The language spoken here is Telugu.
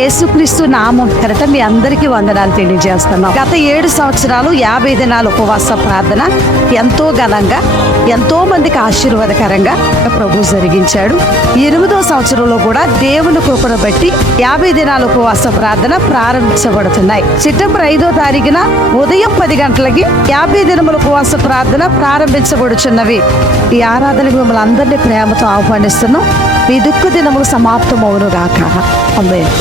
యేసుక్రీస్తు నామం పేరట మీ అందరికీ వందనాలు తెలియజేస్తున్నాం. గత 7 సంవత్సరాలు 50 దినాల ఉపవాస ప్రార్థన ఎంతో ఘనంగా, ఎంతో మందికి ఆశీర్వాదకరంగా ప్రభు జరిగించాడు. 8వ సంవత్సరంలో కూడా దేవుని కృపను బట్టి 50 దినాల ఉపవాస ప్రార్థన ప్రారంభించబడుతున్నాయి. సెప్టెంబర్ 5వ తారీఖున ఉదయం 10 గంటలకి 50 దినముల ఉపవాస ప్రార్థన ప్రారంభించబడుచున్నవి. ఈ ఆరాధనకు మిమ్మల్ని అందరినీ ప్రేమతో ఆహ్వానిస్తున్నాం. మీ దుఃఖ దినములు సమాప్తమవును గాక. ఆమేన్.